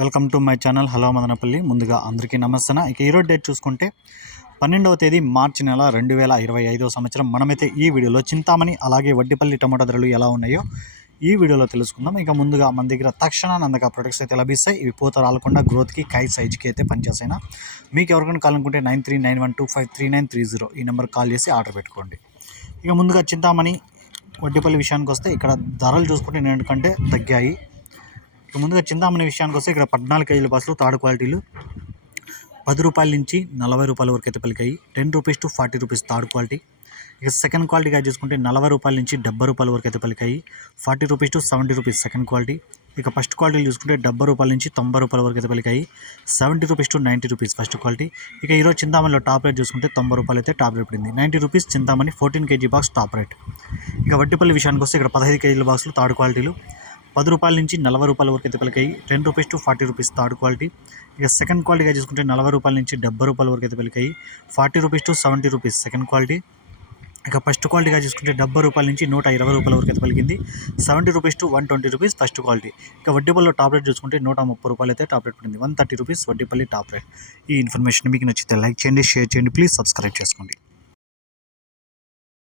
Welcome to my channel. Hello Madanapalle. ముందుగా అందరికీ నమస్తే ఇక ఈరోజు డేట్ చూసుకుంటే పన్నెండవ తేదీ మార్చి నెల రెండు వేల ఇరవై ఐదవ సంవత్సరం. మనమైతే ఈ వీడియోలో చింతామణి అలాగే వడ్డిపల్లి టమాటా ధరలు ఎలా ఉన్నాయో ఈ వీడియోలో తెలుసుకుందాం. ఇక ముందుగా మన దగ్గర తక్షణ నందక ప్రొడక్ట్స్ అయితే లభిస్తాయి. ఇవి పూత రాలకుండా గ్రోత్కి కై సైజ్కి అయితే పనిచేస్తాయినా. మీకు ఎవరికైనా కావాలనుకుంటే nine three nine one two five three nine three zero ఈ నెంబర్ కాల్ చేసి ఆర్డర్ పెట్టుకోండి. ఇక ముందుగా చింతామణి వడ్డిపల్లి విషయానికి వస్తే ఇక్కడ ధరలు చూసుకుంటే నేను కంటే తగ్గాయి. ఇక ముందుగా చింతామణి విషయానికి వస్తే ఇక్కడ పద్నాలుగు కేజీల బస్సులు థర్డ్ క్వాలిటీలు. పది రూపాయల నుంచి నలభై రూపాయల వరకు అయితే పలికాయి. Ten rupees to forty rupees third quality. ఇక సెకండ్ క్వాలిటీగా చూసుకుంటే నలభై రూపాయల నుంచి డెబ్బై రూపాయల వరకు అయితే పలికాయి. Forty rupees to seventy rupees second quality. ఇక ఫస్ట్ క్వాలిటీలు చూసుకుంటే డెబ్బై రూపాయల నుంచి తొంభై రూపాయల వరకు అయితే పలికాయి. Seventy rupees to ninety rupees first quality. ఇక ఈరోజు చింతామణిలో టాప్ రేట్ చూసుకుంటే తొంభై రూపాయలు అయితే టాప్ రేట్ పడింది. Ninety rupees Chintamani fourteen KG box top rate. ఇక వడ్డీపల్లి విషయానికి వస్తే ఇక్కడ పదహైదు కేజీల బాక్సులు థర్డ్ క్వాలిటీలు. పది రూపాయల నుంచి నలభై రూపాయల వరకు అయితే పలికాయి ten rupees to forty rupees third quality. ఇక సెకండ్ క్వాలిటీగా చూసుకుంటే నలభై రూపాయల నుంచి డెబ్బై రూపాయల వరకు అయితే పలికాయి forty rupees to seventy rupees second quality. ఇక ఫస్ట్ క్వాలిటీగా చూసుకుంటే డెబ్బై రూపాయల నుంచి నూట ఇరవై రూపాయల వరకు అయితే పలికింది seventy rupees to one twenty rupees first quality. ఇక వడ్డీపల్లిలో టాప్ రేట్ చూసుకుంటే నూట ముప్పై రూపాయలు అయితే టాప్ రేట్ పడింది. One thirty rupees Vaddipalli top rate ఈ ఇన్ఫర్మేషన్ మీకు నచ్చితే లైక్ చేయండి షేర్ చేయండి ప్లీజ్ సబ్స్క్రైబ్ చేసుకోండి.